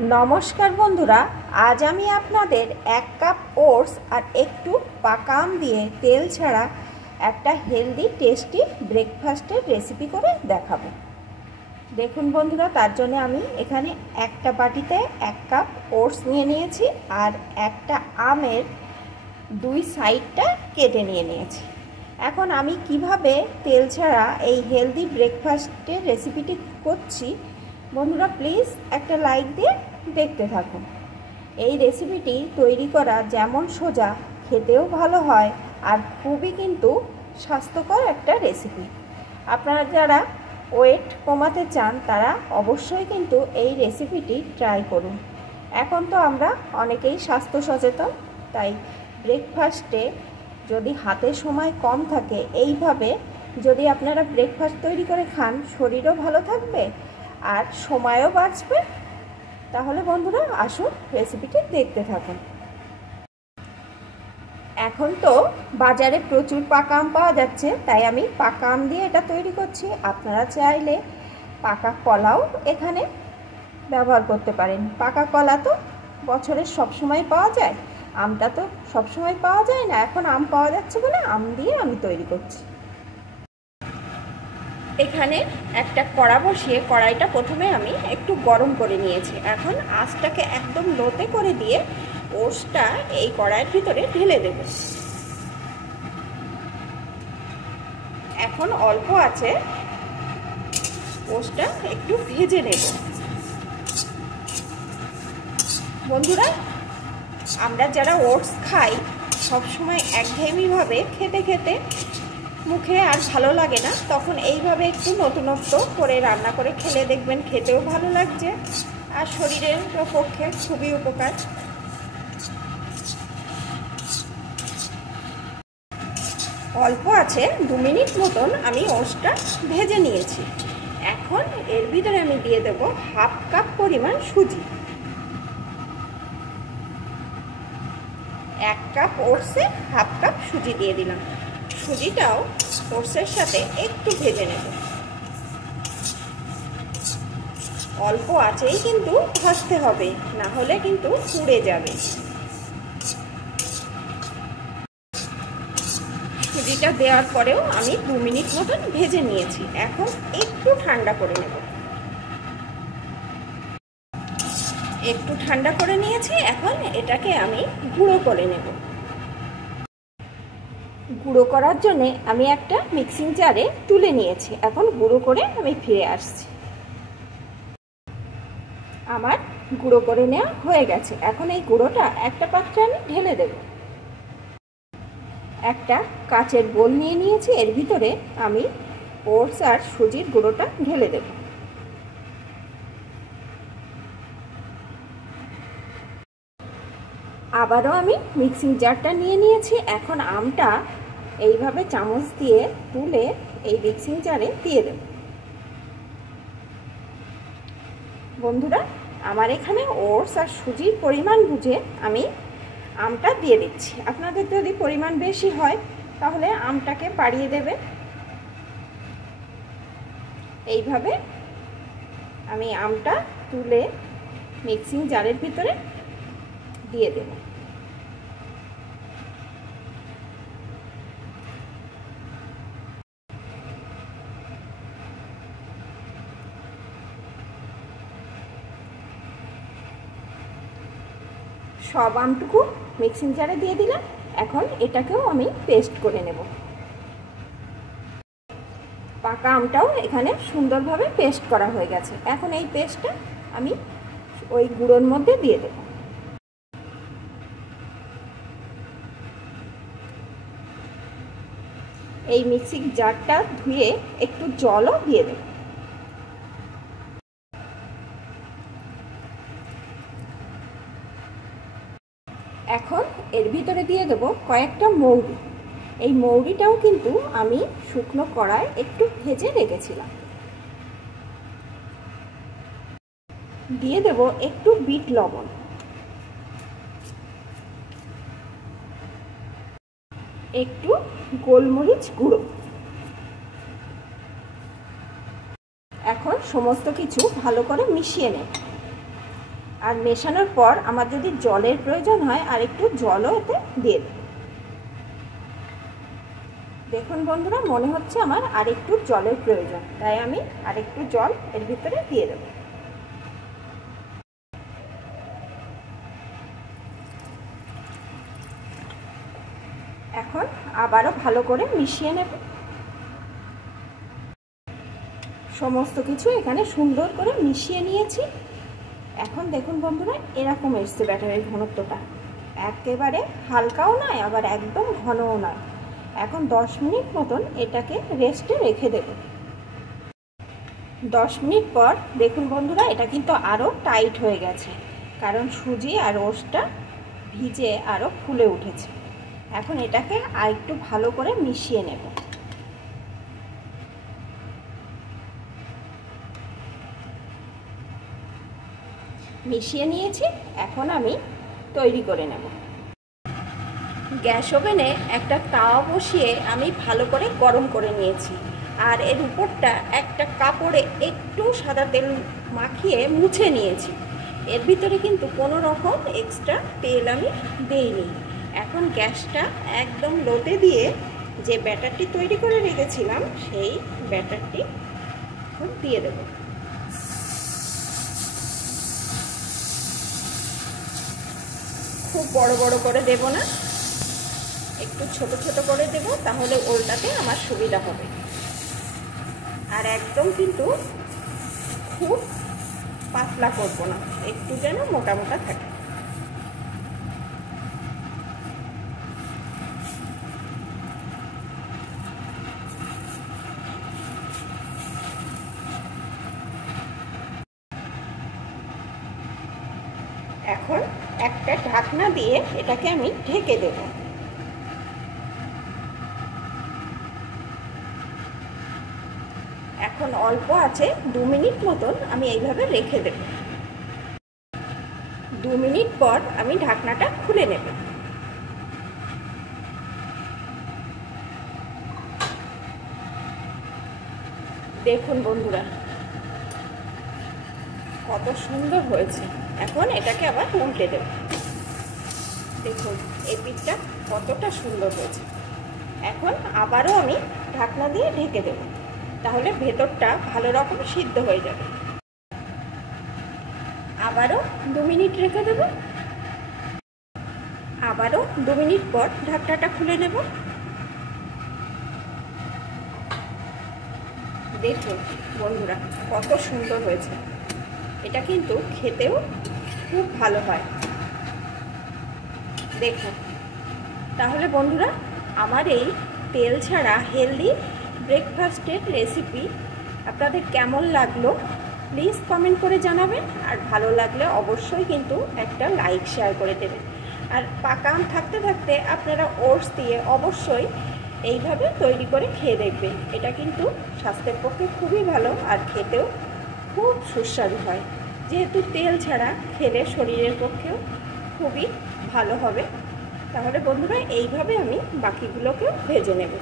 नमस्कार बंधुरा आज आमी आपनादेर एक कप ओट्स और एकटू पाका आम दिए तेल छाड़ा एकटा हेल्दी टेस्टी ब्रेकफास्टेर रेसिपि करे देखाबो। देखुन बंधुरा तार जोन्नो आमी एखाने एकटा बाटीते एक कप ओट्स निये नियेछि और एकटा आमेर दुई साइडटा केटे निये नियेछि। एखन आमी किभाबे तेल छाड़ा एई हेल्दी ब्रेकफास्टेर रेसिपिटी करछि बंधुरा प्लिज एक लाइक दिए देखते थाकुन। এই রেসিপিটি তৈরি করা যেমন সোজা খেতেও ভালো হয় আর খুবই কিন্তু স্বাস্থ্যকর একটা রেসিপি। আপনারা যারা ওয়েট কমাতে চান তারা অবশ্যই কিন্তু এই রেসিপিটি ট্রাই করুন। এখন তো আমরা অনেকেই স্বাস্থ্য সচেতন, তাই ব্রেকফাস্টে যদি হাতে সময় কম থাকে এইভাবে যদি আপনারা ব্রেকফাস্ট তৈরি করে খান শরীরও ভালো থাকবে আর সময়ও বাঁচবে। তাহলে বন্ধুরা আসুন রেসিপিটি দেখতে থাকুন। এখন তো বাজারে প্রচুর পাকা আম পাওয়া যাচ্ছে, তাই আমি পাকা আম দিয়ে এটা তৈরি করছি। আপনারা চাইলে পাকা কলাও এখানে ব্যবহার করতে পারেন। পাকা কলা তো বছরের সব সময় পাওয়া যায়, আমটা তো সব সময় পাওয়া যায় না। এখন আম পাওয়া যাচ্ছে বলে আম দিয়ে আমি তৈরি করছি। এখানে একটা কড়া বসিয়ে কড়াইটা প্রথমে আমি একটু গরম করে নিয়েছি। এখন আঁচটাকে একদম লোতে করে দিয়ে ওটসটা এই কড়াইয়ের ভিতরে ঢেলে দেব। এখন অল্প আছে ওটসটা একটু ভেজে নেব। বন্ধুরা আমরা যারা ওটস খাই সবসময় একঘেয়েমিভাবে খেতে খেতে মুখে আর ভালো লাগে না, তখন এইভাবে একটু নতুনত্ব করে রান্না করে খেলে দেখবেন খেতেও ভালো লাগছে আর শরীরের পক্ষে খুবই উপকার। অল্প আছে 2 মিনিট মতন আমি ওটসটা ভেজে নিয়েছি। এখন এর ভিতরে আমি দিয়ে দেব হাফ কাপ পরিমাণ সুজি। 1 কাপ ওটসে হাফ কাপ সুজি দিয়ে দিলাম। সুজিটাও ওটসের সাথে একটু ভেজে নেব। অল্প আঁচেই কিন্তু ভাজতে হবে, না হলে কিন্তু পুড়ে যাবে। সুজিটা দেওয়ার পরেও আমি 2 মিনিট মতন ভেজে নিয়েছি। এখন একটু ঠান্ডা করে নেব। একটু ঠান্ডা করে নিয়েছি, এখন এটাকে আমি গুঁড়ো করে নেব। গুঁড়ো করার জন্য আমি একটা মিক্সিং জারে তুলে নিয়েছি। এখন গুঁড়ো করে আমি ফিরে আসছি। আমার গুঁড়ো করে নেওয়া হয়ে গেছে। এখন এই গুঁড়োটা একটা পাত্রে আমি ঢেলে দেব। একটা কাচের বোল নিয়ে নিয়েছি, এর ভিতরে আমি ওটস আর সুজির গুঁড়োটা ঢেলে দেব। আবারও আমি মিক্সিং জারটা নিয়ে নিয়েছি। এখন আমটা এইভাবে চামচ দিয়ে তুলে এই মিক্সিং জারে দিয়ে দেব। বন্ধুরা আমার এখানে ওটস আর সুজির পরিমাণ বুঝে আমি আমটা দিয়ে দিচ্ছি। আপনাদের যদি পরিমাণ বেশি হয় তাহলে আমটাকে বাড়িয়ে দেবেন। এইভাবে আমি আমটা তুলে মিক্সিং জারের ভিতরে দিয়ে দেব। সব আমটুকু মিক্সিং জারে দিয়ে দিলাম। এখন এটাকেও আমি পেস্ট করে নেব। পাকা আমটাও এখানে সুন্দরভাবে পেস্ট করা হয়ে গেছে। এখন এই পেস্টটা আমি ওই গুঁড়োর মধ্যে দিয়ে দেব। এই মিক্সিং জারটা ধুয়ে একটু জলও দিয়ে দেব। এখন এর ভিতরে দিয়ে দেব কয়েকটা মৌরি। এই মৌরিটাও কিন্তু আমি শুকনো কড়ায় একটু ভেজে রেখেছিলাম। দিয়ে দেব একটু বিট লবণ, একটু গোলমরিচ গুঁড়ো। এখন সমস্ত কিছু ভালো করে মিশিয়ে নেব। আর মেশানোর পর আমার যদি জলের প্রয়োজন হয় আর একটু জলও এতে দিয়ে দেব। দেখুন বন্ধুরা, মনে হচ্ছে আমার আর একটু জলের প্রয়োজন, তাই আমি আর একটু জল এর ভিতরে দিয়ে দেব। এখন আবারও ভালো করে মিশিয়ে নেব। সমস্ত কিছু এখানে সুন্দর করে মিশিয়ে নিয়েছি। এখন দেখুন বন্ধুরা, এরকম এসছে ব্যাটারের ঘনত্বটা, একেবারে হালকাও নয় আবার একদম ঘনও নয়। এখন 10 মিনিট মতন এটাকে রেস্টে রেখে দেব। 10 মিনিট পর দেখুন বন্ধুরা, এটা কিন্তু আরও টাইট হয়ে গেছে, কারণ সুজি আর ওটসটা ভিজে আরও ফুলে উঠেছে। এখন এটাকে আর একটু ভালো করে মিশিয়ে নেব। মিশিয়ে নিয়েছি, এখন আমি তৈরি করে নেব। গ্যাস ওভেনে একটা তাওয়া বসিয়ে আমি ভালো করে গরম করে নিয়েছি, আর এর উপরটা একটা কাপড়ে একটু সাদা তেল মাখিয়ে মুছে নিয়েছি। এর ভিতরে কিন্তু কোনো রকম এক্সট্রা তেল আমি দেইনি। এখন গ্যাসটা একদম লোতে দিয়ে যে ব্যাটারটি তৈরি করে রেখেছিলাম সেই ব্যাটারটি দিয়ে দেব। খুব বড় বড় করে দেব না, একটু ছোট ছোট করে দেব, তাহলে ওলটাতে আমার সুবিধা হবে। আর একদম কিন্তু খুব পাতলা করব না, একটু যেন মোটা মোটা থাকে। এখন একটা ঢাকনা দিয়ে এটাকে আমি ঢেকে দেব। এখন অল্প আছে 2 মিনিট মতন আমি এইভাবে রেখে দেব। 2 মিনিট পর আমি ঢাকনাটা খুলে নেব। দেখুন বন্ধুরা, কত সুন্দর হয়েছে। এখন এটাকে আবার উল্টে দেব। দেখুন এই পিঠটা কতটা সুন্দর হয়েছে। এখন আবারও আমি ঢাকনা দিয়ে ঢেকে দেব, তাহলে ভেতরটা ভালো রকম সিদ্ধ হয়ে যাবে। আবারও 2 মিনিট রেখে দেব। আবারও 2 মিনিট পর ঢাকনাটা খুলে নেব। দেখুন বন্ধুরা, কত সুন্দর হয়েছে। এটা কিন্তু খেতেও খুব ভালো হয়। দেখুন, তাহলে বন্ধুরা, আমার এই তেল ছাড়া হেলদি ব্রেকফাস্টের রেসিপি আপনাদের কেমন লাগলো প্লিজ কমেন্ট করে জানাবেন। আর ভালো লাগলে অবশ্যই কিন্তু একটা লাইক শেয়ার করে দেবেন। আর পাকা আম থাকতে থাকতে আপনারা ওটস দিয়ে অবশ্যই এইভাবে তৈরি করে খেয়ে দেখবেন। এটা কিন্তু স্বাস্থ্যের পক্ষে খুবই ভালো আর খেতেও খুব সুস্বাদু হয়। যেহেতু তেল ছাড়া খেলে শরীরের পক্ষেও খুবই ভালো হবে। তাহলে বন্ধুরা, এইভাবে আমি বাকিগুলোকেও ভেজে নেব।